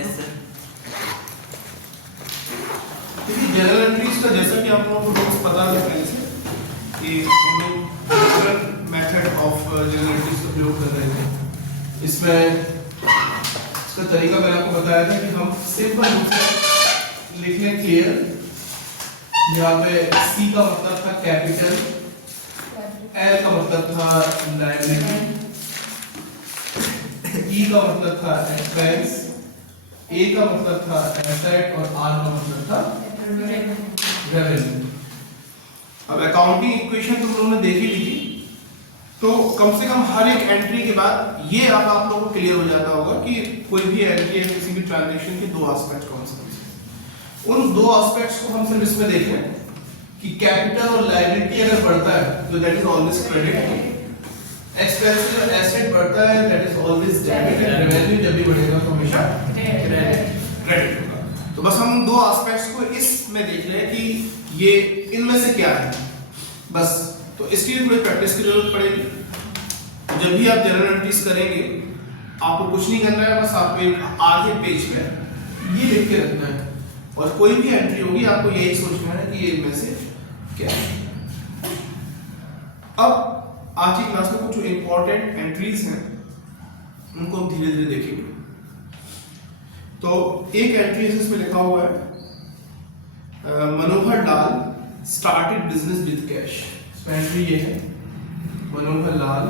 Yes sir. देखिए general entries का जैसा कि आप लोगों को रूल्स पता है पहले से कि हम लोग different method of general entries का प्रयोग कर रहे थे। इसमें इसका तरीका मैंने आपको बताया था कि हम सिंपल रूप से लिख लें क्लियर। यहाँ पे सी का मतलब था कैपिटल, एल का मतलब था लायबिलिटी, ई का मतलब था एक्सपेंस, ए का मतलब था एसेट और आर का मतलब था रेवेन्यू। अब अकाउंटिंग इक्वेशन तुम लोगों ने देखी ली थी, तो कम से कम हर एक एंट्री के बाद ये अब आप लोगों को क्लियर हो जाता होगा कि कोई भी एंट्री है किसी भी ट्रांजैक्शन के दो एस्पेक्ट कौन से हैं। उन दो एस्पेक्ट्स को हम सिर्फ इसमें देख लें कि कैपिटल और लायबिलिटी अगर बढ़ता है तो that is always credit, expense और एसेट बढ़ता है that is always debit, and revenue जब भी बढ़ेगा तो हमेशा क्रेडिट होगा। तो बस हम दो एस्पेक्ट्स को इसमें देख रहे हैं कि ये इनमें से क्या है बस। तो इसकी भी थोड़ी प्रैक्टिस की जरूरत पड़ेगी। जब भी आप जनरल एंट्रीज करेंगे आपको कुछ नहीं करना है, बस आपको एक आगे पेज में ये लिख के रखना है और कोई भी एंट्री होगी आपको यही सोचना है कि ये इनमें से क्या है। अब आज की क्लास में कुछ जो इंपॉर्टेंट एंट्रीज हैं उनको हम धीरे धीरे देखेंगे। तो एक एंट्री इसमें लिखा हुआ है Manohar Lal started business with cash. Entry ये है Manohar Lal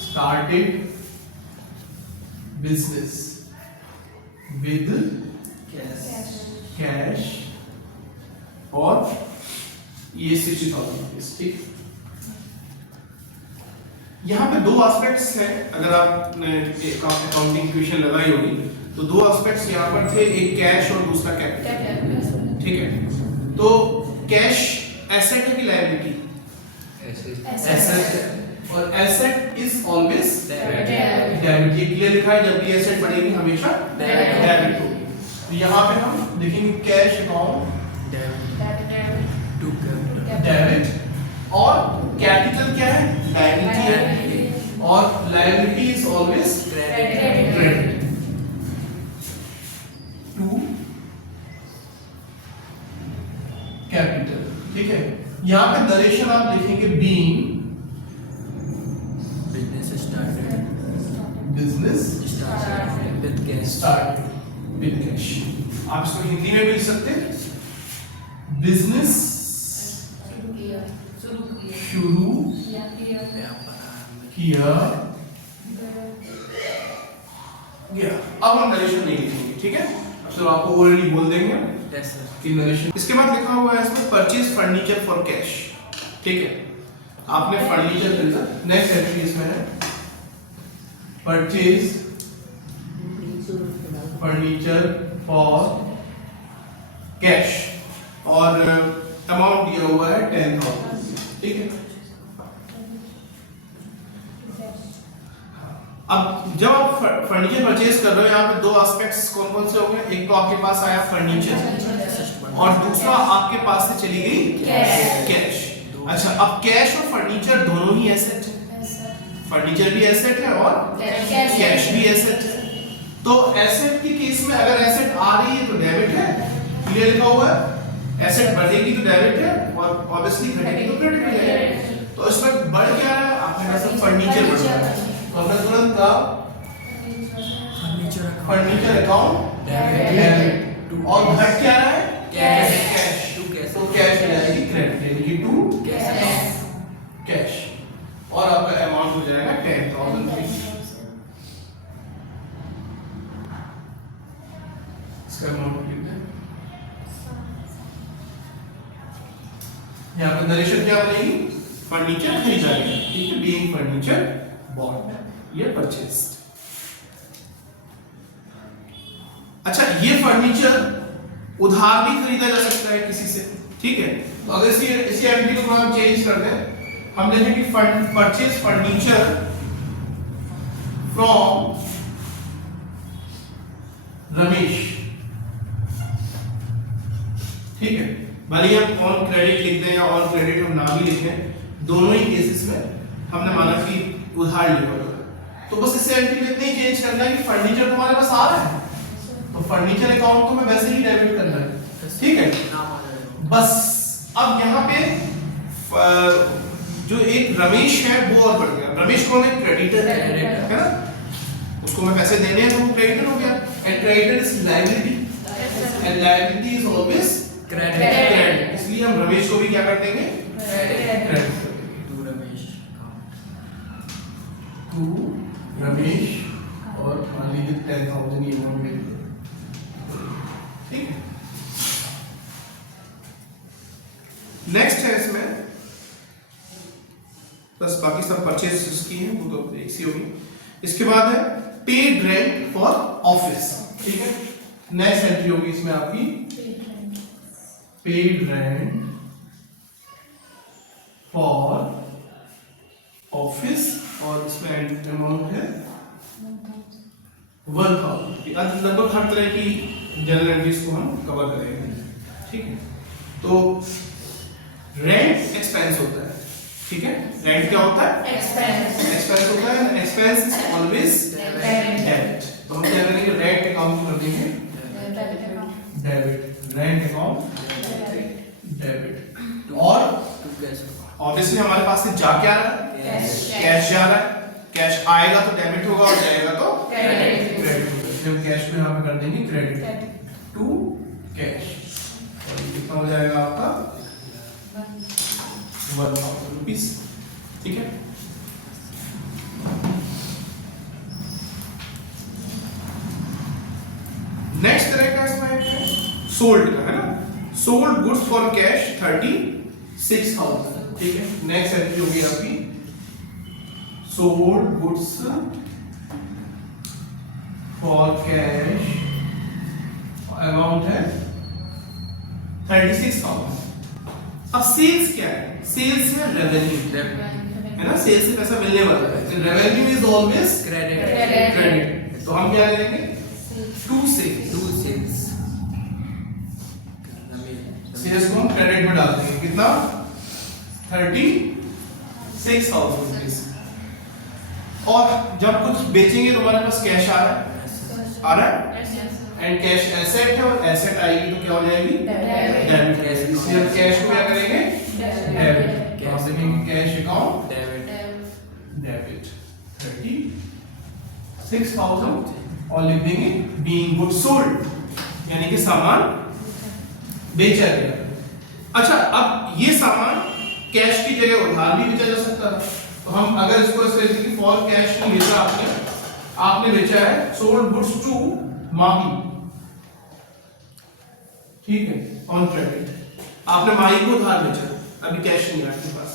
started business with cash और ये 60,000। ठीक, यहाँ पे दो एस्पेक्ट्स हैं। अगर आपने अकाउंटिंग इक्वेशन लगाई होगी तो दो एस्पेक्ट्स यहाँ पर थे, एक कैश और दूसरा कैपिटल। ठीक है, तो कैश एसेट है कि लायबिलिटी? एसेट, और एसेट इज ऑलवेज डेबिट। ये क्लियर लिखा है, जब भी एसेट बढ़ेगी हमेशा डेबिट होगी। तो यहाँ पे हम लिखेंगे कैश अकाउंट डेबिट और कैपिटल क्या है? लायबिलिटी है, और liability is always credit to capital. ठीक है, यहाँ पे नरेशन आप लिखेंगे being business started with cash. आप इसको हिंदी में भी लिख सकते हैं, बिजनेस शुरू किया गया। अब हम नरेशन नहीं लिखेंगे, ठीक है, अब सिर्फ आपको ऑलरेडी बोल देंगे कि नरेशन। इसके बाद लिखा हुआ है इसमें परचेज फर्नीचर फॉर कैश। ठीक है, आपने फर्नीचर खरीदा। नेक्स्ट एंट्री इसमें है परचेज फर्नीचर फॉर कैश और अमाउंट दिया हुआ है 10,000। ठीक है, अब जब आप फर्नीचर परचेज कर रहे हो यहाँ पे दो एस्पेक्ट्स कौन कौन से हो गए? एक तो आपके पास आया फर्नीचर और दूसरा आपके पास से चली गई कैश। अच्छा, अब कैश और फर्नीचर दोनों ही एसेट है, फर्नीचर भी एसेट है और कैश भी एसेट है। तो एसेट के केस में अगर एसेट आ रही है तो डेबिट है, क्लियर लिखा हुआ है। एसेट बढ़ेगी तो डेबिट है और ऑब्वियसली घटेगी तो क्रेडिट हो जाएगा। तो इसमें बढ़ क्या रहा है? आपके पास फर्नीचर बढ़ रहा है, तो हमने तुरंत कहा फर्नीचर अकाउंट डेबिट, और घट क्या रहा है? कैश। तो कैश हो जाएगी क्रेडिट, यानी कि टू कैश, और आपका अमाउंट हो जाएगा 10,000। इसका अमाउंट लिख दें। यहाँ पे नरेशन क्या बनेगी? फर्नीचर खरीदा गया। ठीक है, बीइंग फर्नीचर बॉट, ये परचेज्ड। अच्छा, ये फर्नीचर उधार भी खरीदा जा सकता है किसी से। ठीक है, तो अगर इसी एंट्री को हम चेंज कर दें, हम लिखेंगे कि परचेज फर्नीचर फ्रॉम रमेश। ठीक है, भले हम ऑन क्रेडिट लिख दें या ऑन क्रेडिट हम ना भी लिखें, दोनों ही केसेस में हमने माना कि उधार लिया होगा। तो बस इससे एंट्री में इतना ही चेंज करना है कि फर्नीचर तुम्हारे पास आ रहा है, तो फर्नीचर अकाउंट को मैं वैसे ही डेबिट करना है, ठीक है। बस अब यहाँ पे जो एक रमेश है वो और बढ़ गया। रमेश कौन है? क्रेडिटर है ना, उसको मैं पैसे देने हैं तो वो क्रेडिटर हो गया। And creditor is liability and liability is always credit, इसलिए हम रमेश को भी क्या कर देंगे? क्रेडिट टू रमेश और मान लीजिए 10,000 ये अमाउंट मिल गया, ठीक है। नेक्स्ट है इसमें बस बाकी सब परचेज की हैं वो तो एक सी होगी। इसके बाद है पेड रेंट फॉर ऑफिस, ठीक है। नेक्स्ट एंट्री होगी इसमें आपकी पेड रेंट फॉर ऑफिस और इसमें अमाउंट है 1,000। लगभग हर तरह की जनरल एंट्रीज को हम कवर करेंगे, ठीक है। तो रेंट एक्सपेंस होता है, ठीक है। रेंट क्या होता है? एक्सपेंस होता है। एक्सपेंस इज ऑलवेज डेबिट, तो हम क्या करेंगे? रेंट अकाउंट कर देंगे डेबिट, रेंट अकाउंट डेबिट। और ऑब्वियसली हमारे पास से जा क्या रहा है? कैश जा रहा है। कैश आएगा तो डेबिट होगा और जाएगा तो क्रेडिट होगा, इसलिए हम कैश को यहाँ पे कर देंगे क्रेडिट टू कैश। और ये कितना हो जाएगा आपका? 1,000 रुपीज, ठीक है। नेक्स्ट तरह का इसमें सोल्ड का है ना, सोल्ड गुड्स फॉर कैश 36,000, ठीक है। नेक्स्ट एंट्री होगी आपकी sold goods for cash, amount है 36,000। अब सेल्स क्या है? सेल्स है रेवेन्यू, है ना, सेल्स से पैसा मिलने वाला है। रेवेन्यू इज ऑलवेज क्रेडिट, तो हम क्या करेंगे? टू सेल्स, सेल्स को हम क्रेडिट में डाल देंगे। कितना? 36,000 रुपीज। और जब कुछ बेचेंगे तो हमारे पास कैश आ रहा है एंड कैश एसेट है और एसेट आएगी तो क्या हो जाएगी? डेबिट। इसलिए हम कैश को क्या करेंगे? डेबिट। तो हम लिखेंगे कैश अकाउंट डेबिट 36,000 और लिख देंगे बीइंग गुड्स सोल्ड, यानी कि सामान बेचा गया। अच्छा, अब ये सामान कैश की जगह उधार भी बेचा जा सकता है, तो हम अगर इसको ऐसे लिखें कि फॉर कैश नहीं बेचा आपने बेचा है सोल्ड गुड्स टू माही, ठीक है, ऑन क्रेडिट। आपने माही को उधार बेचा, अभी कैश नहीं है आपके पास,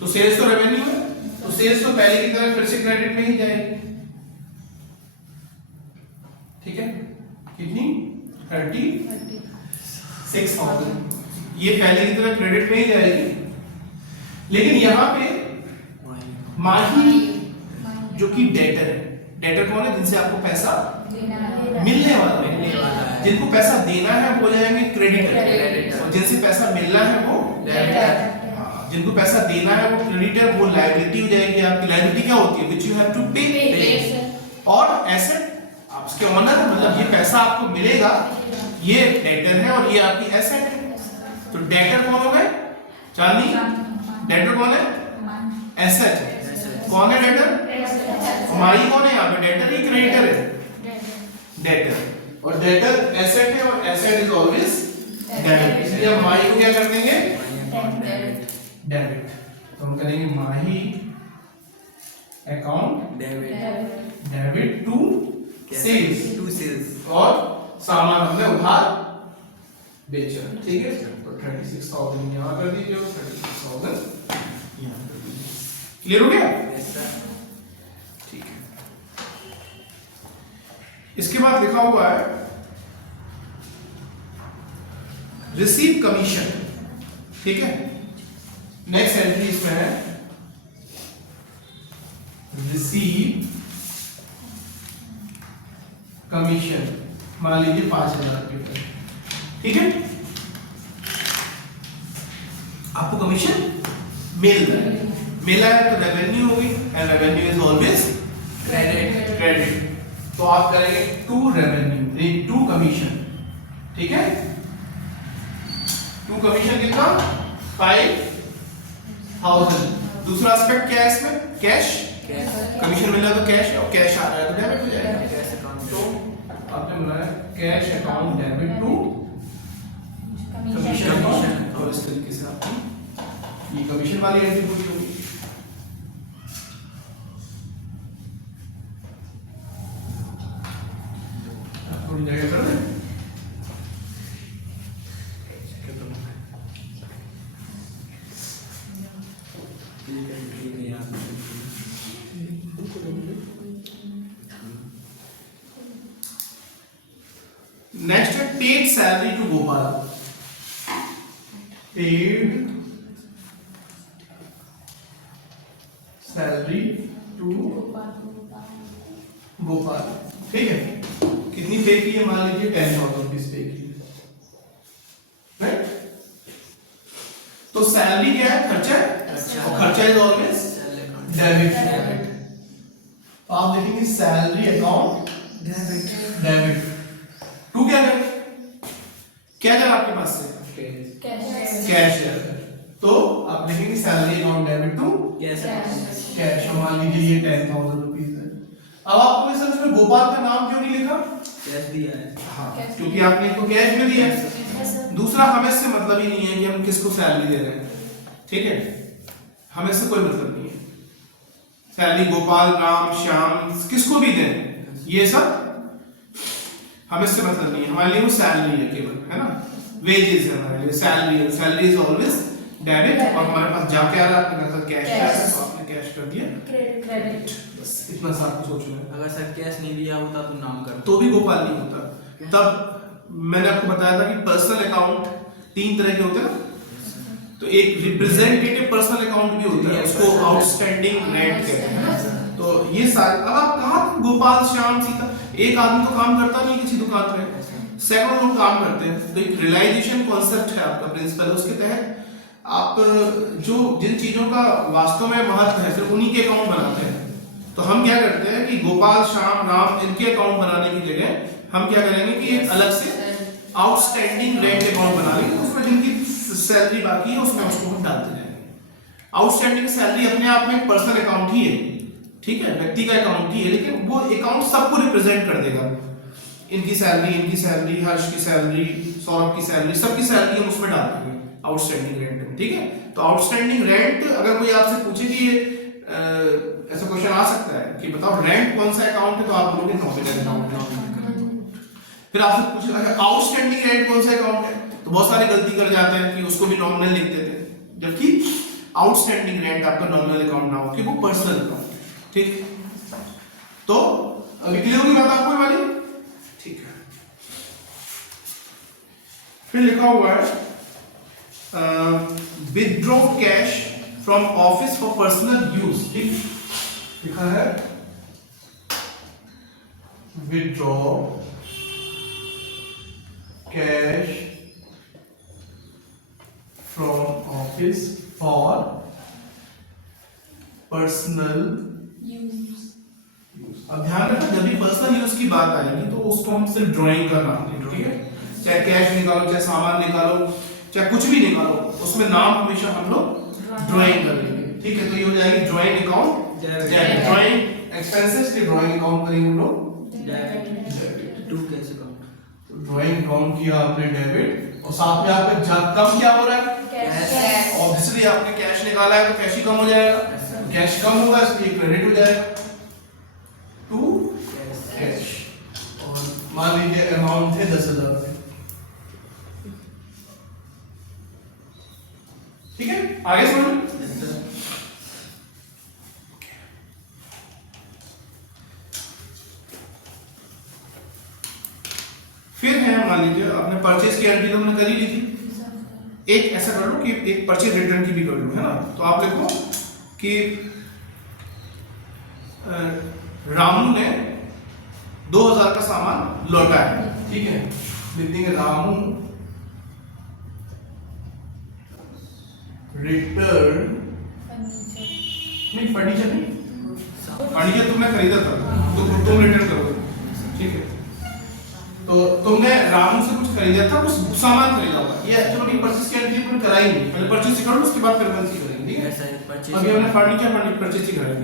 तो सेल्स तो रेवेन्यू है, तो सेल्स तो पहले की तरह फिर से क्रेडिट में ही जाएगी, ठीक है। कितनी? 36,000, ये पहले की तरह क्रेडिट में ही जाएगी। लेकिन यहाँ पे माही जो कि डेटर है, डेटर कौन है? जिनसे आपको पैसा मिलने वाला है, जिनको पैसा देना है वो जाएंगे क्रेडिटर, और जिनसे पैसा मिलना है वो डेबिटर। जिनको पैसा देना है वो क्रेडिटर, वो लायबिलिटी हो जाएगी आपकी। लायबिलिटी क्या होती है? व्हिच यू हैव टू पे। और एसेट आप उसके ओनर है, मतलब ये पैसा आपको मिलेगा, ये डेटर है और ये आपकी एसेट है। तो डेटर कौन हो गए? चांदी। डेटर कौन है? एसेट है। कौन है डेटर? माई कौन है यहाँ पे? डेटर ही क्रेडिटर है, डेटर। और डेटर एसेट है और एसेट इज ऑलवेज डेबिट, इसलिए हम माई को क्या कर देंगे? डेबिट। तो हम करेंगे माही अकाउंट डेबिट टू सेल्स, और सामान हमने उधार बेचा, ठीक है। तो 36,000 यहाँ कर दीजिए और 36,000 यहाँ कर दीजिए। क्लियर हो गया? ठीक है। इसके बाद लिखा हुआ है रिसीव कमीशन, ठीक है। नेक्स्ट एंट्री इसमें है रिसीव कमीशन, मान लीजिए 5,000 रुपये, ठीक है। आपको कमीशन मिल रहा है, मिला है तो रेवेन्यू होगी, and revenue is always credit. तो आप करेंगे टू रेवेन्यू, टू कमीशन, ठीक है। टू कमीशन कितना 5000। दूसरा एस्पेक्ट क्या है इसमें, कैश, कमीशन मिल रहा है तो कैश, और कैश आ रहा है तो डेबिट हो जाएगा। तो आपने बनाया cash account debit to commission account, और इस तरीके से आपकी ये कमीशन वाली एंट्री पूरी होगी। थोड़ी जगह कर दें। नेक्स्ट है paid salary to Gopal. Paid salary to Gopal, ठीक है। कितनी पे की है, मान लीजिए 10,000 रुपीज पे की, राइट। तो सैलरी क्या है, खर्चा है, और खर्चा इज ऑलवेज डेबिट। तो आप देखेंगे सैलरी अकाउंट डेबिट टू क्या है, क्या है आपके पास से कैश है। तो आप लिखेंगे salary account debit to cash. मान लीजिए ये 10,000 रुपीज है। अब आपको इस में गोपाल का नाम क्यों नहीं लिखा, कैश दिया है। हाँ, क्योंकि आपने इसको कैश में दिया है। दूसरा, हमें इससे मतलब ही नहीं है कि हम किसको सैलरी दे रहे हैं, ठीक है। हमें इससे कोई मतलब नहीं है। सैलरी गोपाल, राम, श्याम, किसको भी दें, ये सब हमें इससे मतलब नहीं है। हमारे लिए वो सैलरी है केवल, है ना। वेजेस है हमारे लिए, सैलरी है। सैलरी इज ऑलवेज डेबिट, और हमारे पास जा क्या रहा है, आपने कहा कैश है, तो आपने कैश कर दिया क्रेडिट। बस इतना सा आपको सोचना है। अगर सर कैश नहीं दिया होता तो नाम कर तो भी गोपाल नहीं होता। तब मैंने आपको बताया था कि पर्सनल अकाउंट 3 तरह के होते हैं ना। तो एक रिप्रेजेंटेटिव पर्सनल अकाउंट भी होता है, उसको आउटस्टैंडिंग रेंट कहते हैं। तो ये सारे, अब आप कहाँ गोपाल, श्याम, सीता, एक आदमी तो काम करता नहीं किसी दुकान पे, सैकड़ों लोग काम करते हैं। तो एक रियलाइजेशन कॉन्सेप्ट है आपका, प्रिंसिपल, उसके तहत आप जो जिन चीजों का वास्तव में महत्व है सिर्फ उन्हीं के अकाउंट बनाते हैं। तो हम क्या करते हैं कि गोपाल, श्याम, राम, इनके अकाउंट बनाने की जगह हम क्या करेंगे कि एक अलग से आउटस्टैंडिंग रेंट अकाउंट बना लेंगे, उसमें जिनकी सैलरी बाकी है उसमें उसको हम डालते जाएंगे। आउटस्टैंडिंग सैलरी अपने आप में पर्सनल अकाउंट ही है, ठीक है, व्यक्ति का अकाउंट ही है, लेकिन वो अकाउंट सबको रिप्रेजेंट कर देगा। इनकी सैलरी, हर्ष की सैलरी, सौरभ की सैलरी, सबकी सैलरी हम उसमें डाल देंगे आउटस्टैंडिंग रेंट में, ठीक है। तो आउटस्टैंडिंग रेंट, अगर कोई आपसे पूछे कि ये ऐसा क्वेश्चन आ सकता है कि बताओ रेंट कौन सा अकाउंट है, तो आप बोलोगे नॉमिनल अकाउंट है। फिर आपसे पूछेगा आउटस्टैंडिंग रेंट कौन सा अकाउंट है, तो बहुत सारी गलती कर जाते हैं कि उसको भी नॉमिनल लिख देते हैं, जबकि आउटस्टैंडिंग रेंट आपका नॉमिनल अकाउंट ना हो कि वो पर्सनल अकाउंट, ठीक। तो अभी क्लियर होगी बात आपको वाली, ठीक है। फिर लिखा हुआ है withdraw cash from office for personal use, ठीक लिखा है withdraw cash from office for personal use. अब ध्यान रखना, जब भी पर्सनल यूज की बात आएगी तो उसको हम सिर्फ ड्राइंग का नाम देंगे, ठीक है। चाहे कैश निकालो, चाहे सामान निकालो, चाहे कुछ भी निकालो, उसमें नाम हमेशा हम लोग ड्राइंग कर लेंगे, ठीक है। तो ये हो जाएगी ड्राइंग अकाउंट, ड्राइंग एक्सपेंसेस के ड्राइंग अकाउंट करेंगे हम लोग debit. To cash account, drawing account किया आपने डेबिट, और साथ में आपका कम क्या हो रहा है, कैश। ऑब्वियसली आपने कैश निकाला है तो कैश ही कम हो जाएगा, कैश कम होगा इसलिए क्रेडिट हो जाएगा टू कैश। और मान लीजिए अमाउंट थे 10,000 रुपए, ठीक है। आगे सुनो, फिर है मान लीजिए आपने परचेज की एंट्री तो हमने कर ही ली थी, एक ऐसा कर लो कि एक परचेज रिटर्न की भी कर लो, है ना। तो आप लिखो कि रामू ने 2,000 का सामान लौटा है, ठीक है। लिख देंगे रामू रिटर्न, नहीं फर्नीचर नहीं, फर्नीचर तुमने खरीदा था तो तुम रिटर्न करोगे, ठीक है। तो तुमने रामू से कुछ खरीदा था, कुछ सामान खरीदा होगा, ये चलो अभी परचेज की एंट्री अपन कराई नहीं, पहले परचेज करो उसके बाद करेंसी करेंगे, ठीक है। अभी हमने फर्नीचर परचेज ही कराई।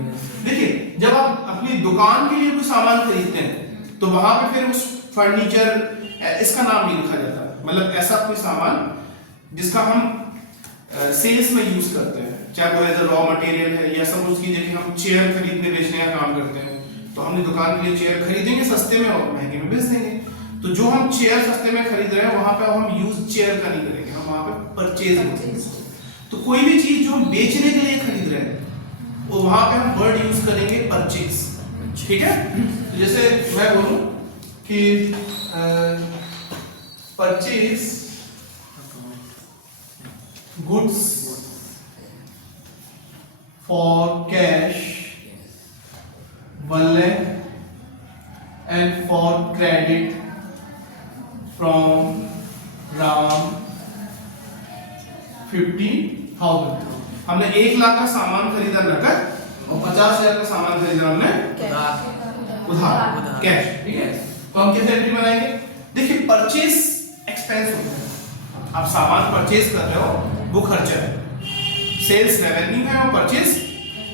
देखिए जब आप अपनी दुकान के लिए कोई सामान खरीदते हैं तो वहां पे फिर उस फर्नीचर इसका नाम नहीं लिखा जाता, मतलब ऐसा कोई सामान जिसका हम सेल्स में यूज करते हैं, चाहे वो एज अ रॉ मटेरियल है या सपोज कीजिए कि हम चेयर खरीदने बेचने का काम करते हैं, तो हमने दुकान के लिए चेयर खरीदेंगे सस्ते में और महंगे में बेच देंगे। तो जो हम चेयर सस्ते में खरीद रहे हैं वहां पे हम यूज चेयर का नहीं करेंगे, हम वहां पे परचेज करेंगे। तो कोई भी चीज जो हम बेचने के लिए खरीद रहे हैं वो वहां पे हम वर्ड यूज करेंगे परचेज, ठीक है। तो जैसे मैं बोलूं कि purchase goods for cash 1 lakh and for credit from Ram 50,000। हमने 1 लाख का सामान खरीदा नकद और 50,000 का सामान खरीदा हमने उधार कैश, ठीक है। तो हम कैसे एंट्री बनाएंगे? देखिए परचेज एक्सपेंस होता है, आप सामान परचेज कर रहे हो वो खर्चा है, सेल्स रेवेन्यू है और परचेज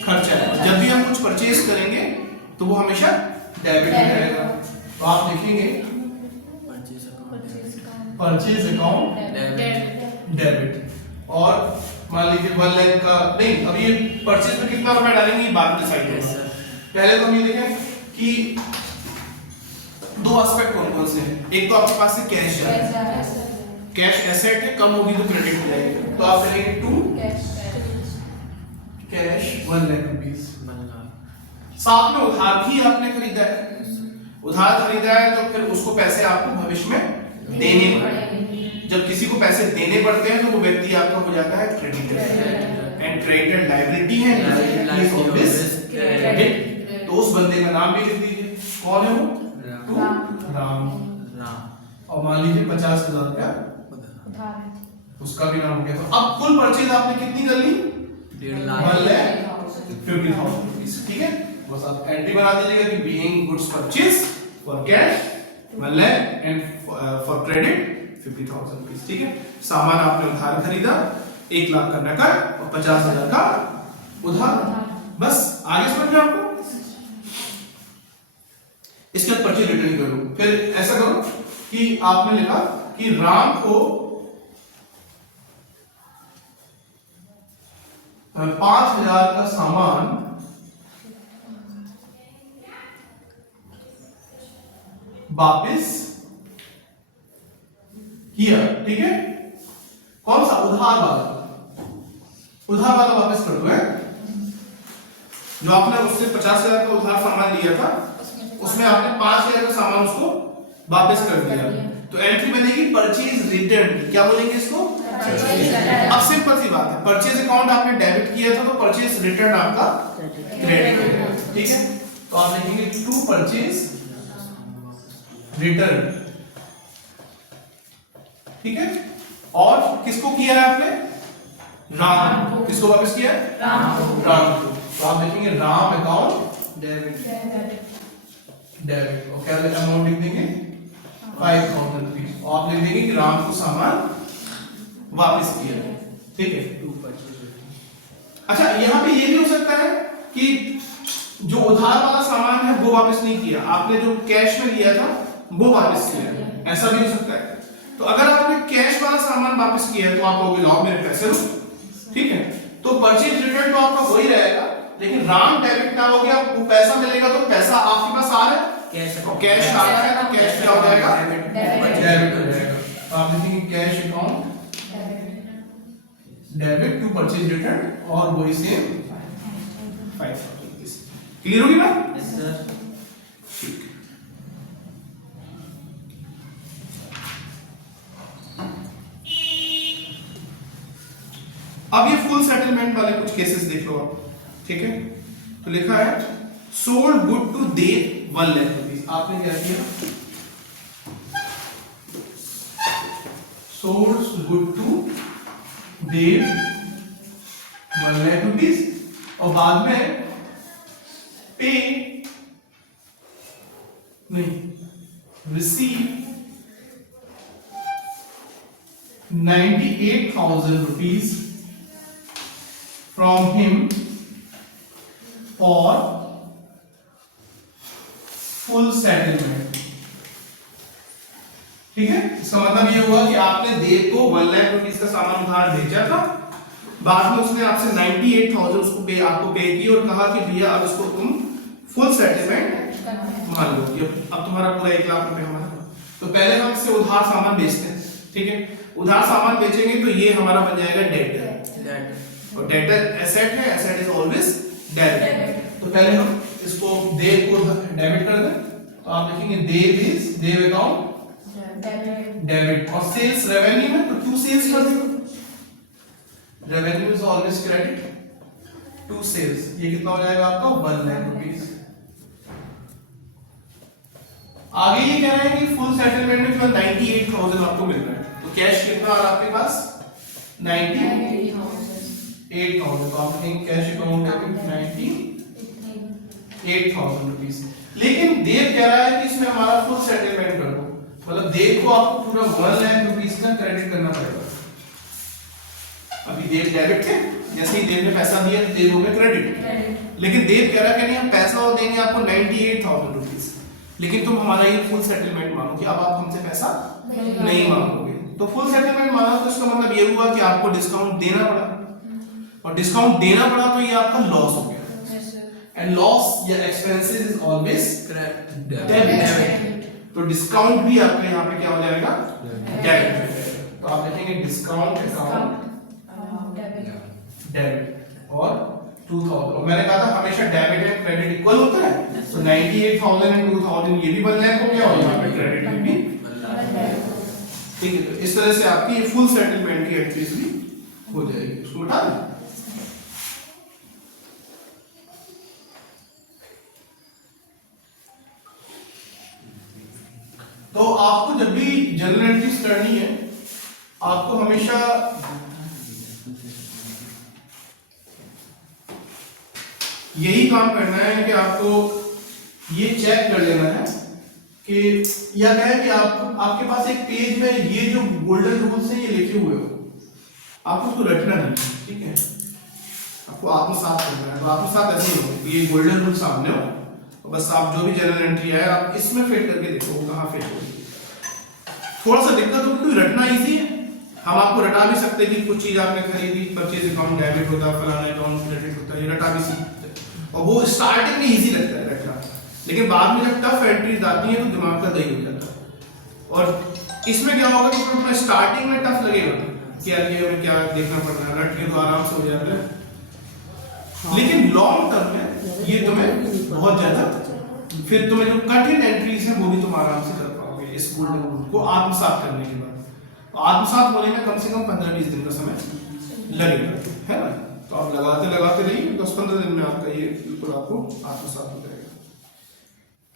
खर्चा है। जब भी हम कुछ परचेज करेंगे तो वो हमेशा डेबिट में रहेगा, तो आप लिखेंगे परचेज अकाउंट डेबिट। और मान लीजिए 1 लाख का नहीं, अब ये परचेज में कितना रुपया डालेंगे बाद में डिसाइड होगा। पहले तो हम ये देखें कि दो एस्पेक्ट कौन कौन से हैं। एक तो आपके पास है कैश है, कैश एसेट है, कम होगी तो क्रेडिट हो जाएगी, तो आप करेंगे टू कैश 1 लाख रुपीस। साथ में उधार भी आपने खरीदा है, उधार खरीदा है तो फिर उसको पैसे आपको भविष्य में देने पड़ेंगे। जब किसी को पैसे देने पड़ते हैं तो वो व्यक्ति आपका हो जाता है क्रेडिटर, एंड क्रेडिटर लायबिलिटी है, क्रेडिट। तो उस बंदे का नाम भी लिख दीजिए, कौन है वो? टू राम। और मान लीजिए 50,000 रुपया उसका भी नाम हो गया। तो अब कुल परचेज आपने कितनी कर ली? 1,50,000 रुपीस, ठीक है। बस आप एंट्री बना दीजिएगा कि being goods purchase for cash 1 lakh and for credit 50,000 rupees, ठीक है। सामान आपने उधार खरीदा 1 लाख का नकद और 50,000 का उधार, बस आगे समझ में आपको। इसके बाद परचेज रिटर्न करो। फिर ऐसा करो कि आपने लिखा कि राम को 5,000 का सामान वापस किया, ठीक है। कौन सा? उधार वाला, उधार वाला वापस कर दो है। जो आपने उससे 50,000 का उधार सामान लिया था उसमें आपने 5,000 का सामान उसको वापस कर दिया, तो एंट्री बनेगी परचेज रिटर्न। क्या बोलेंगे इसको? अब सिंपल सी बात है, परचेज अकाउंट आपने डेबिट किया था तो परचेज रिटर्न आपका क्रेडिट हो गया, ठीक है। तो आप लिखेंगे टू परचेज रिटर्न, ठीक है। और किसको किया है आपने? राम। किसको वापस किया? राम को। तो आप लिखेंगे राम अकाउंट डेबिट, और क्या अमाउंट लिख देंगे? 5,000 रुपीज। और आप लिख देंगे कि राम को सामान वापस किया, ठीक है। अच्छा यहाँ पे ये भी हो सकता है कि जो उधार वाला सामान है वो वापस नहीं किया, आपने जो कैश में लिया था वो वापस किया, ऐसा भी हो सकता है। तो अगर आपने कैश वाला सामान वापस किया है तो आप कहोगे लाओ मेरे पैसे दो, ठीक है। तो परचेज रिटर्न तो आपका वही रहेगा, लेकिन राम डेबिट ना हो गया, वो पैसा मिलेगा तो पैसा आपके पास आ रहा है, कैश आ रहा है तो कैश क्या हो जाएगा? डेबिट हो जाएगा। तो आप लिखेंगे cash account debit to purchase return और वही सेम 5,000 रुपीस। क्लियर होगी बात? Yes sir. ठीक। अब ये फुल सेटलमेंट वाले कुछ केसेस देख लो आप, ठीक है। तो लिखा है sold good to Dev 1 lakh rupees. आपने क्या किया? Sold good to Dev 1 lakh rupees और बाद में पे नहीं, receive 98,000 rupees from him for full settlement। ठीक है, इसका मतलब ये हुआ कि आपने देव को 1 लाख रुपीस का सामान उधार भेजा था, बाद में उसने आपसे 98,000 उसको आपको पे की और कहा कि भैया अब इसको तुम फुल सेटलमेंट मान लो, ये अब तुम्हारा पूरा 1 लाख रुपए हमारा। तो पहले हम इससे उधार सामान बेचते हैं, ठीक है, उधार सामान बेचेंगे तो ये हमारा बन जाएगा डेटर, और डेटर एसेट है, एसेट इज ऑलवेज डेबिट। तो पहले हम इसको देव को डेबिट कर दें, तो आप लिखेंगे देव अकाउंट डेबिट, और सेल्स रेवेन्यू है तो टू सेल्स कर देंगे, revenue is always credit to sales. ये कितना हो जाएगा आपका 1 लाख रुपीस। आगे ये कह रहे हैं कि फुल सेटलमेंट में जो 98,000 आपको मिल रहा है, तो कैश कितना आ रहा है आपके पास 98,000। तो आप लिखेंगे कैश अकाउंट डेबिट 98,000 रुपीस। लेकिन देव कह रहा है कि इसमें हमारा फुल सेटलमेंट कर दो, मतलब देव को आपको पूरा 1 लाख रुपीस का क्रेडिट करना पड़ेगा। अभी देव डेबिट थे, जैसे ही देव ने पैसा दिया तो देव हो गया क्रेडिट, लेकिन देव कह रहा है कि नहीं हम पैसा और देंगे आपको 98,000 रुपीस, लेकिन तुम हमारा ये फुल सेटलमेंट मानो कि अब आप हमसे पैसा नहीं मांगोगे। तो फुल सेटलमेंट माना तो इसका मतलब ये हुआ कि आपको डिस्काउंट देना पड़ा, और डिस्काउंट देना पड़ा तो ये आपका लॉस हो गया, एंड लॉस या एक्सपेंसेस इज ऑलवेज डेबिट। तो डिस्काउंट भी आपका यहाँ पे क्या हो जाएगा डेबिट। तो आप लिखेंगे डिस्काउंट अकाउंट डेबिट और 2000, और मैंने कहा था हमेशा डेबिट एंड क्रेडिट इक्वल होता है, तो 98,000 एंड 2000 ये भी 1 लाख हो गया और यहाँ पे क्रेडिट भी, ठीक है। तो इस तरह से आपकी ये फुल सेटलमेंट की एंट्रीज भी हो जाएगी। उसको उठा दें। तो आपको जब भी जर्नल एंट्रीज करनी है, आपको हमेशा यही काम करना है कि आपको ये चेक कर लेना है कि या क्या है कि आपके पास एक पेज में ये जो गोल्डन रूल्स हैं ये लिखे हुए हो, आपको उसको रटना नहीं, ठीक है, आपको आत्मसात करना है। तो आत्मसात ऐसे ही हो, ये गोल्डन रूल सामने हो, तो बस आप जो भी जर्नल एंट्री है आप इसमें फिट करके देखो वो कहाँ फिट होगी। थोड़ा सा दिक्कत होगी क्योंकि रटना इजी है, हम आपको रटा भी सकते हैं कि कुछ चीज आपने खरीदी, परचेज अकाउंट डेबिट होता है, फलाना अकाउंट क्रेडिट होता है, ये रटा भी सकते हैं, और वो स्टार्टिंग में इजी लगता है रटना, लेकिन बाद में जब टफ एंट्रीज आती हैं तो दिमाग का दही हो जाता है। और इसमें क्या होगा कि थोड़ा स्टार्टिंग में टफ लगेगा कि यार ये हमें क्या देखना पड़ रहा है, रट के तो आराम से हो जाता है, लेकिन लॉन्ग टर्म में ये तुम्हें बहुत ज्यादा, फिर तुम्हें जो कठिन एंट्रीज हैं वो भी तुम आराम से कर पाओगे इस गोल्डन रूल को आत्मसात करने के बाद। तो आत्मसात होने में कम से कम 15-20 दिन का समय लगेगा, है ना। तो आप लगाते रहिए, 10-15 दिन में आपका ये बिल्कुल आपको आत्मसात हो जाएगा।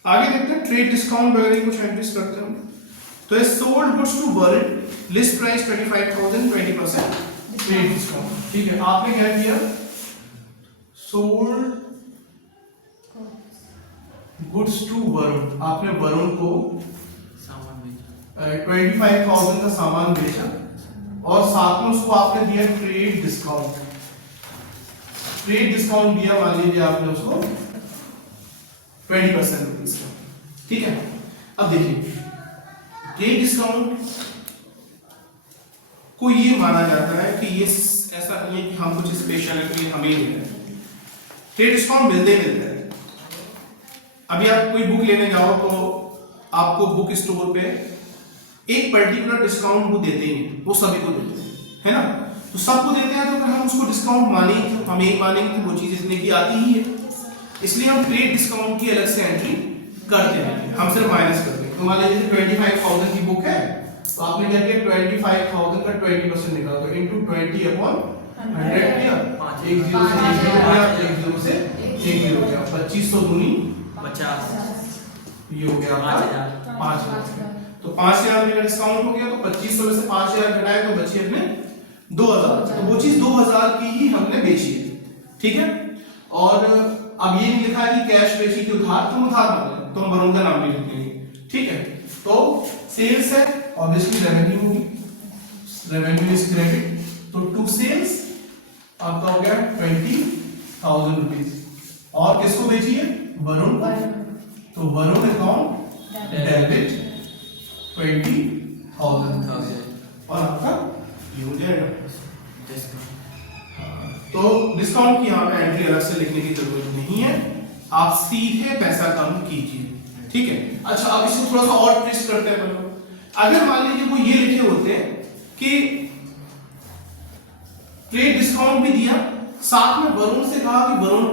आगे देखते हैं ट्रेड डिस्काउंट वगैरह कुछ एंट्रीज करते हैं। तो ये sold goods to world, list price 25,000, 20% trade discount, ठीक है। आपने क्या किया, सोल्ड गुड्स टू वरुण, आपने वरुण को सामान बेचा, 25,000 का सामान बेचा, और साथ में उसको आपने दिया ट्रेड डिस्काउंट। ट्रेड डिस्काउंट दिया, मान लीजिए आपने उसको 20% रुपीज का, ठीक है। अब देखिए ट्रेड डिस्काउंट को ये माना जाता है कि ये ऐसा नहीं है कि हम कुछ स्पेशल है कि हमें ही देना है, ट्रेड डिस्काउंट मिलते है। अभी आप कोई बुक लेने जाओ तो आपको बुक स्टोर पे एक पर्टिकुलर डिस्काउंट वो देते ही हैं, वो सभी को देते हैं, है ना। तो सबको देते हैं, तो अगर हम उसको डिस्काउंट मानेंगे, हम एक मानेंगे तो वो चीज इतने की आती ही है, इसलिए हम ट्रेड डिस्काउंट की अलग से एंट्री करते हैं, हम सिर्फ माइनस करते हैं। तो मान लीजिए 25,000 की बुक है, तो आपने क्या किया 25,000 का 20% निकाला, तो इनटू 20/100 किया, 1 0 से 1 0 गया, 1 0 से 1 0 गया, 2500 दूनी 50, ये हो गया 5,000। तो 5,000 का डिस्काउंट हो गया, तो 2500 में से 5,000 घटाए तो बची अपने 2,000, तो वो चीज 2,000 की ही हमने बेची है, ठीक है। और अब ये नहीं लिखा है कि कैश बेची थी उधार, तुम उधार मांग रहे हो, तो हम वरुण का नाम भी लिख देंगे, ठीक है। तो सेल्स है, ऑब्वियसली रेवेन्यू होगी, रेवेन्यू इज क्रेडिट, तो टू सेल्स आपका हो गया 20,000 रुपीज। और किसको बेची है? वरुण को, तो वरुण अकाउंट डेबिट 20,000 और आपका ये हो जाएगा तो डिस्काउंट की यहाँ पे एंट्री अलग से लिखने की जरूरत नहीं है, आप सीधे पैसा कम कीजिए, ठीक है। अच्छा, अब इसको थोड़ा सा और ट्विस्ट करते हैं अपन। अगर मान लीजिए वो ये लिखे होते हैं कि ट्रेड डिस्काउंट भी दिया, साथ में वरुण से कहा कि वरुण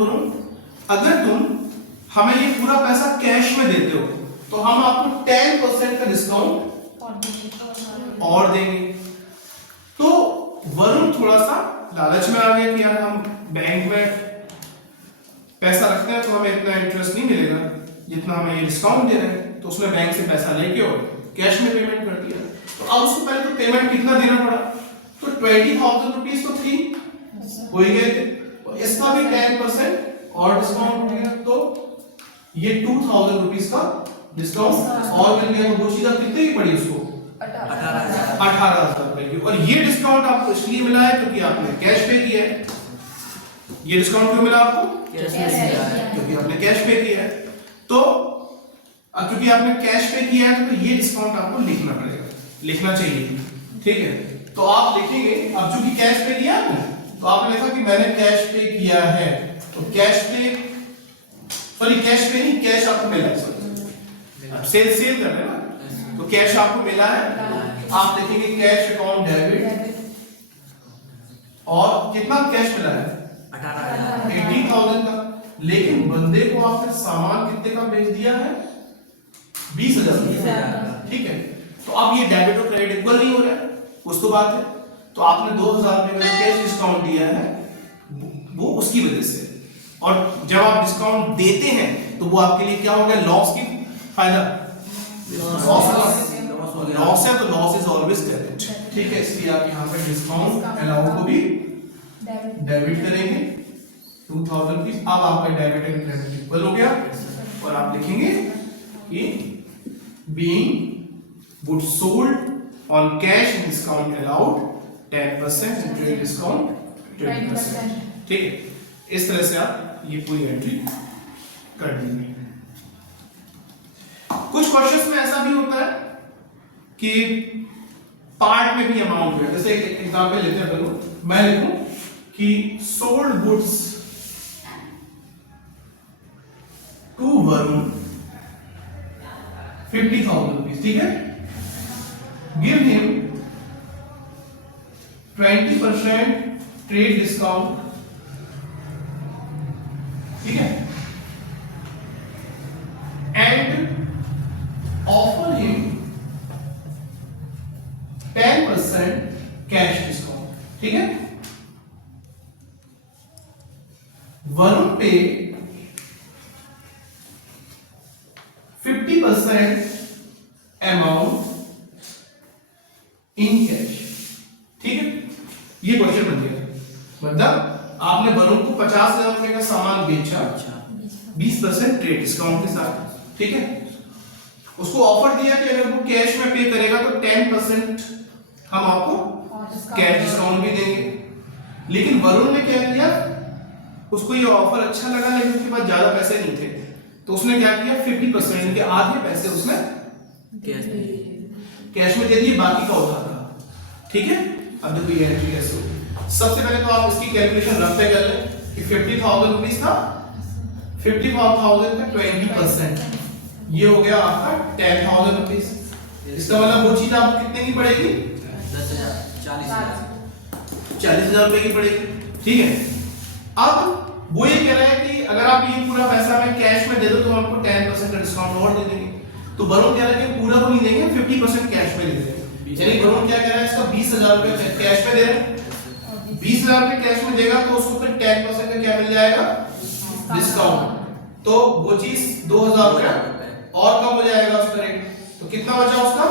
अगर तुम हमें ये पूरा पैसा कैश में देते हो तो हम आपको 10% का डिस्काउंट और देंगे। तो वरुण थोड़ा सा लालच में आ गया कि यार हम बैंक में पैसा रखते हैं तो हमें इतना इंटरेस्ट नहीं मिलेगा जितना हमें ये डिस्काउंट दे रहे हैं, तो उसने बैंक से पैसा लेके और कैश में पेमेंट कर दिया। तो अब उसको पहले तो पेमेंट कितना देना पड़ा, तो 20,000 रुपीज तो थी हो ही गए थे, तो इसका भी 10% और डिस्काउंट हो गया, तो ये 2,000 रुपीज का डिस्काउंट और मिल गया। वो चीज अब कितने की पड़ी उसको? 18,000 रुपए की। और ये डिस्काउंट आपको इसलिए मिला है क्योंकि आपने कैश पे किया है। ये डिस्काउंट क्यों मिला आपको? क्योंकि आपने कैश पे किया है। तो क्योंकि आपने कैश पे किया है तो ये डिस्काउंट आपको लिखना पड़ेगा, लिखना चाहिए, ठीक है। तो आप लिखेंगे, अब चूंकि कैश पे किया है तो आपने लिखा कि मैंने कैश पे किया है, तो कैश पे, सॉरी कैश पे नहीं, कैश आपको मिला है, सॉरी सेल कर रहे हैं ना, तो कैश आपको मिला है, आप लिखेंगे कैश अकाउंट डेबिट, और कितना कैश मिला है? 18,000 का। लेकिन बंदे को आपने सामान कितने का बेच दिया है? 20,000, ठीक है। तो अब ये डेबिट और क्रेडिट इक्वल नहीं हो रहा है, कुछ तो बात है। तो आपने 2,000 रुपए का कैश डिस्काउंट दिया है, वो उसकी वजह से, और जब आप डिस्काउंट देते हैं तो वो आपके लिए क्या हो गया? लॉस की फायदा, लॉस है, तो लॉस इज ऑलवेज क्रेडिट, ठीक है। इसलिए आप यहाँ पे डिस्काउंट अलाउ को भी डेबिट करेंगे 2,000 रुपीज। अब आपका डेबिट एंड क्रेडिट इक्वल हो गया, और आप लिखेंगे कि being goods sold on cash and discount allowed 10% and trade discount 20%, ठीक है। इस तरह से आप ये पूरी एंट्री कर देंगे। कुछ क्वेश्चंस में ऐसा भी होता है कि पार्ट में भी अमाउंट है, जैसे एक एग्जांपल लेते हैं, मैं लिखूं कि sold goods to Varun 50,000 rupees, ठीक है। गिव हिम 20% ट्रेड डिस्काउंट, ठीक है, and offer him 10% cash discount, ठीक है। वरुण पे 50% अमाउंट इन कैश, ठीक है। ये क्वेश्चन बन गया, मतलब आपने वरुण को 50,000 रुपए का सामान बेचा 20% ट्रेड डिस्काउंट के साथ, ठीक है। उसको ऑफर दिया कि अगर वो कैश में पे करेगा तो 10% हम आपको कैश डिस्काउंट भी देंगे। लेकिन वरुण ने क्या किया, उसको ये ऑफर अच्छा लगा लेकिन उसके पास ज्यादा पैसे नहीं थे, तो उसने क्या किया 50% के आधे पैसे उसने कैश में दे दिए, बाकी का उधार रहा, ठीक है। अब देखो ये एंट्री कैसे होगी। सबसे पहले तो आप इसकी कैलकुलेशन रफ पे कर लें कि 50,000 रुपीज था, 50,000 का 20% ये हो गया आपका 10,000 रुपीज। इसका मतलब वो चीज आपको कितने की पड़ेगी? 40,000 रुपए की पड़ेगी, ठीक है। अब वो ये कह रहा है कि अगर आप ये पूरा पैसा हमें कैश में दे दो तो हम आपको 10% का डिस्काउंट और दे देंगे। तो वरुण कह रहा है कि पूरा तो नहीं देंगे, 50% कैश में दे देंगे। यानी वरुण क्या कह रहा है, इसका 20,000 रुपए कैश में दे रहे हैं, 20,000 रुपए कैश में देगा तो उसको फिर 10% का क्या मिल जाएगा? डिस्काउंट। तो वो चीज 2,000 रुपए और कम हो जाएगा उसका रेट, तो कितना बचा उसका?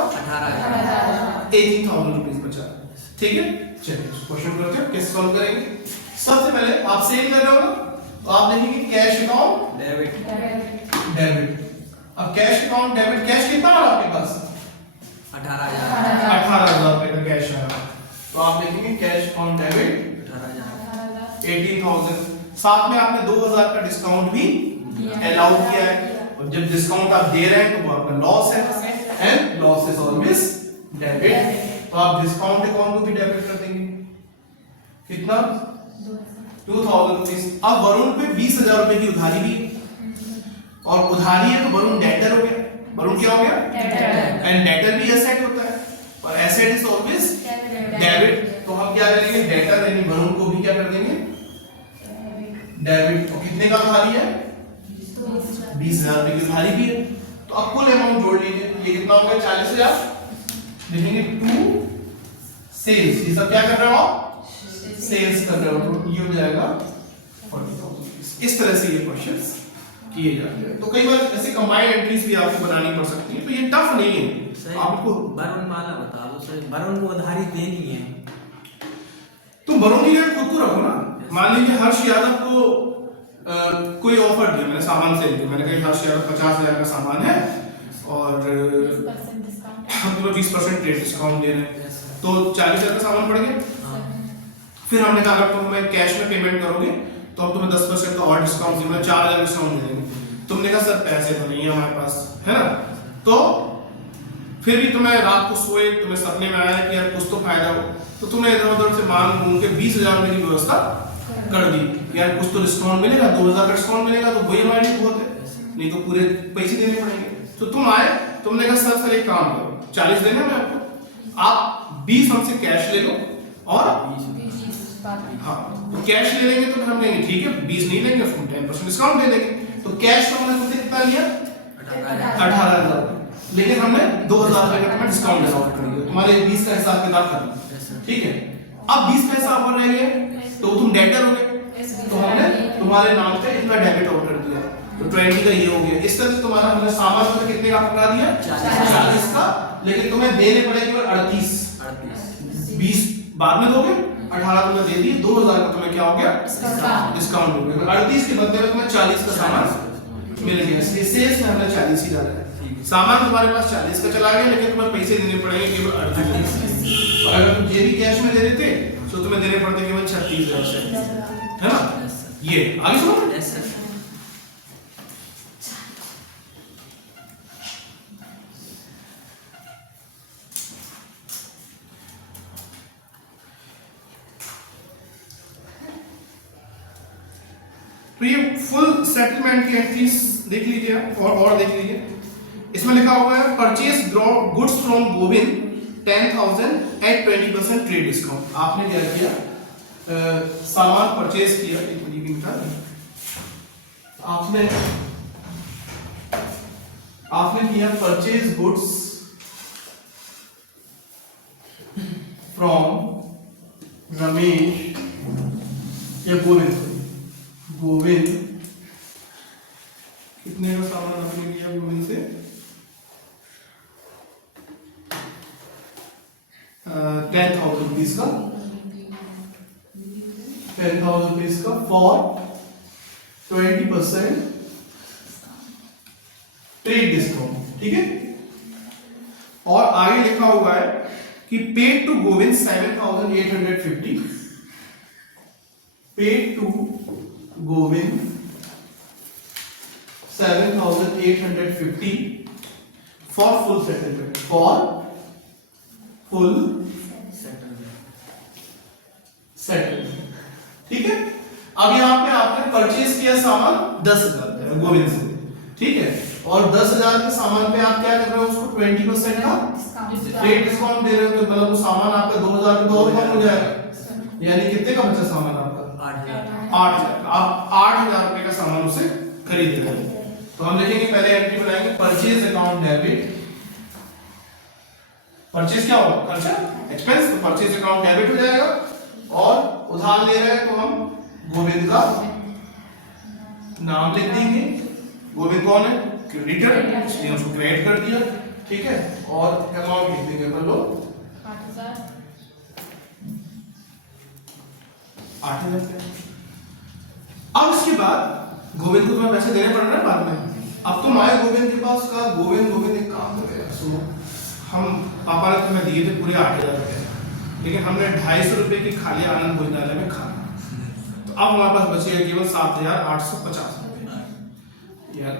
18,000 रुपीज बचा, ठीक है। चलिए क्वेश्चन करते हैं, कैसे सॉल्व करेंगे। सबसे पहले आप सेल कर रहे हो ना, तो आप लिखेंगे कैश अकाउंट डेबिट। डेबिट। अब कैश अकाउंट डेबिट, कैश कितना है आपके पास? 18,000। 18,000 रुपए का कैश है, तो आप लिखेंगे कैश अकाउंट डेबिट 18,000। 18,000। साथ में आपने 2,000 का डिस्काउंट भी अलाउ किया है, और जब डिस्काउंट आप दे रहे हैं तो वो आपका लॉस है, and loss is always debit. तो आप डिस्काउंट अकाउंट को भी डेबिट कर देंगे। कितना? 2,000 रुपीज। अब वरुण पे 20,000 रुपए की उधारी भी है, और उधारी है तो वरुण डेटर हो गया। वरुण क्या हो गया? एंड डेटर भी एसेट होता है, और एसेट इज ऑलवेज डेबिट। तो हम क्या करेंगे, डेटर यानी वरुण को भी क्या कर देंगे, डेबिट। और कितने का उधारी है? 20,000 रुपए की उधारी भी है। तो अब कुल अमाउंट जोड़ लीजिए, ये कितना हो गया? 40,000। लिखेंगे टू सेल्स, ये सब क्या कर रहे हो आप? सेल्स कर रहे हो, तो ये हो जाएगा 40,000। इस तरह से ये क्वेश्चंस किए जाते हैं। तो कई बार ऐसे कंबाइंड एंट्रीज भी आपको बनानी पड़ सकती है, तो ये टफ नहीं है आपको। वरुण वाला बता दो सर, वरुण को उधारी देनी है तो वरुण की रेट खुद को रखो ना। मान लीजिए हर्ष यादव को कोई ऑफर दिया, मैंने सामान सेल किया, मैंने कहा हर्ष यादव 50,000 का सामान है और हम तुम्हें 20% ट्रेड डिस्काउंट दे रहे हैं, तो 40,000 का सामान पड़ गया। फिर हमने कहा अगर तुम हमें कैश में पेमेंट करोगे तो हम तुम्हें 10% का और डिस्काउंट देंगे, 4,000 डिस्काउंट दे देंगे। तुमने कहा सर पैसे तो नहीं है हमारे पास, है ना। तो फिर भी तुम्हें रात को सोए, तुम्हें सपने में आया कि यार कुछ तो फायदा हो, तो तुमने इधर उधर से मांग घूम के 20,000 रुपए की व्यवस्था कर दी। यार कुछ तो डिस्काउंट मिलेगा, 2,000 का डिस्काउंट मिलेगा, तो वही हमारे लिए बहुत है, नहीं तो पूरे पैसे देने पड़ेंगे। तो तुम आए, तुमने कहा सर एक काम करो, 40 देना मैं आपको, आप 20 हमसे कैश ले लो, और हाँ तो कैश ले लेंगे तो हम लेंगे, ठीक है 20 नहीं लेंगे, उसको 10% डिस्काउंट दे देंगे। तो कैश तो हमने तुमसे कितना लिया? 18,000। लेकिन हमने 2,000 रुपए का तुम्हें डिस्काउंट अलाउड कर दिया, तुम्हारे 20 का हिसाब किताब करना, ठीक है। अब 20 पैसा और रह गया तो तुम डेटर हो गए, तो हमने तुम्हारे नाम पे इतना डेबिट आउट कर दिया, तो 20 का ये हो गया। इस तरह से तुम्हारा हमने सामान तो कितने का पकड़ा दिया? 40 का, लेकिन तुम्हें देने पड़ेगी 38। 20 बाद में दोगे, 18 तुमने दे दिए, 2,000 का तुम्हें क्या हो गया? डिस्काउंट हो गया। 38 के बदले में तुम्हें 40 का सामान मिल गया, इसलिए सेल्स में हमने 40 ही डाला है। सामान तुम्हारे पास 40 का चला गया, लेकिन तुम्हें पैसे देने पड़ेंगे केवल 38। और अगर तुम ये भी कैश में दे देते तो तुम्हें देने पड़ते केवल 36,000, है ना। ये आगे सुनो। तो ये फुल सेटलमेंट की एंट्रीज देख लीजिए आप, और देख लीजिए। इसमें लिखा हुआ है purchase goods from Govind 10,000 at 20% trade discount. आपने क्या किया, सामान परचेज किया, आपने किया परचेज गुड्स फ्रॉम रमेश या गोविंद कितने का सामान आपने लिया गोविंद से? 10,000 रुपीज का, 10,000 रुपीज का फॉर 20% ट्रेड डिस्काउंट, ठीक है। और आगे लिखा हुआ है कि paid to Govind 7,850, paid to Govind 7,850 for full settlement, full settlement, ठीक है। अब यहाँ पे आपने परचेज किया सामान 10,000 गोविंद से, ठीक है, और 10,000 के सामान पे आप क्या कर रहे हो, उसको 20% का ट्रेड डिस्काउंट दे रहे हो, तो मतलब वो सामान आपका 2,000 का और कम हो जाएगा, यानी कितने का बचा सामान आपका? 8,000। आप 8,000 रुपए का सामान उसे खरीद रहे हो। तो हम लिखेंगे, पहले एंट्री बनाएंगे परचेज अकाउंट डेबिट। परचेज क्या होगा? खर्चा, एक्सपेंस, तो परचेज अकाउंट डेबिट हो जाएगा। और उधार ले रहे हैं तो हम गोविंद का नाम लिख देंगे, गोविंद कौन है? क्रेडिटर, इसलिए उसको क्रेडिट कर दिया, ठीक है। और अमाउंट लिख देंगे कर लो 8,000। अब इसके बाद गोविंद को तुम्हें पैसे देने पड़ रहे हैं बाद में। अब तुम आए गोविंद के पास, कहा गोविंद एक काम करेगा, सुनो, हम पापा ने तुम्हें दिए थे पूरे 8,000 रुपए, लेकिन हमने 250 रुपए की खाली आनंद भोजनालय में खाना, तो अब हमारे पास बचेगा केवल 7,850 रुपए। यार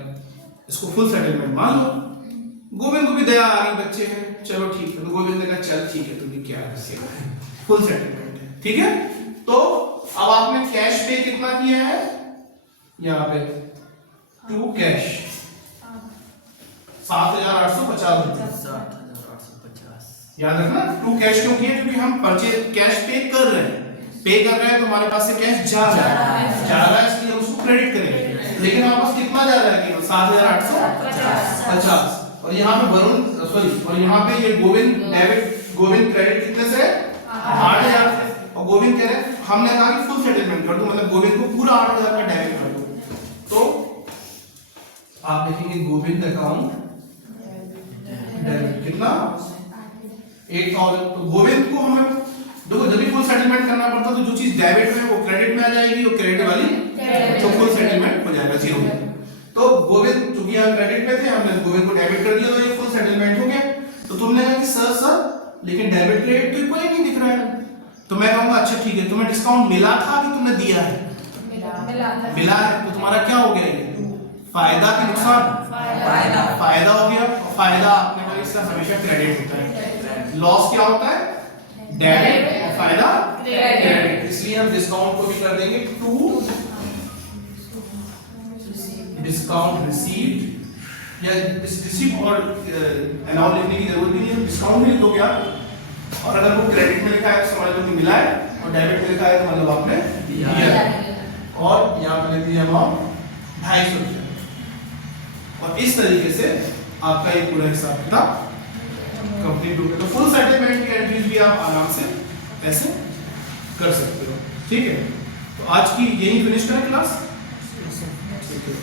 इसको फुल सेटलमेंट मान लो। गोविंद को भी दया आ रही, बच्चे हैं, चलो ठीक है। तो गोविंद ने कहा चल ठीक है, तुम्हें क्या है, फुल सेटलमेंट है, ठीक है। तो अब आपने कैश पे कितना किया है, यहाँ पे टू कैश 7,850 रुपए। 7,850 याद रखना, टू कैश क्यों किया, क्योंकि हम परचेज कैश पे कर रहे हैं, तो हमारे पास से कैश जा रहा है, इसलिए हम उसको क्रेडिट करेंगे। लेकिन हमारे पास कितना जा रहा है, केवल 7,850। और यहाँ पे वरुण और यहाँ पे ये गोविंद क्रेडिट कितने से, 8,000 से। और गोविंद कह रहे हैं, हमने कहा कि फुल सेटलमेंट कर दो, मतलब गोविंद को पूरा 8,000 का डेबिट कर दो। तो आप लिखेंगे गोविंद अकाउंट डेबिट कितना, 8,000। तो गोविंद को हमें देखो, जब भी फुल सेटलमेंट करना पड़ता है तो जो चीज डेबिट में वो क्रेडिट में आ जाएगी, वो क्रेडिट वाली तो फुल सेटलमेंट हो जाएगा, जीरो। तो गोविंद चूंकि यहाँ क्रेडिट में थे, हमने गोविंद को डेबिट कर दिया, तो ये फुल सेटलमेंट हो गया। तो तुमने कहा कि सर लेकिन डेबिट क्रेडिट तो कोई नहीं दिख रहा है। तो मैं कहूंगा अच्छा ठीक है, तुम्हें डिस्काउंट मिला था कि तुमने दिया है, मिला है, तो तुम्हारा क्या हो गया, ये फायदा कि नुकसान, फायदा हो गया। और फायदा आपने कहा इससे हमेशा क्रेडिट होता है, लॉस क्या होता है, डेबिट, और फायदा क्रेडिट। इसलिए हम डिस्काउंट को भी कर देंगे टू डिस्काउंट रिसीव्ड, या रिसीव और अलाउ लिखने की जरूरत नहीं है, डिस्काउंट भी लिख दो क्या। और अगर वो क्रेडिट में लिखा है तो समझ लो कि मिला है, और डेबिट में लिखा है तो मतलब आपने दिया है। और यहाँ पे लिख दिया अमाउंट 250 रुपये। और इस तरीके से आपका ये पूरा हिसाब किताब कंप्लीट हो गया। तो फुल सेटलमेंट की एंट्रीज भी आप आराम से ऐसे कर सकते हो, ठीक है। तो आज की यही फिनिश करें क्लास, ठीक है।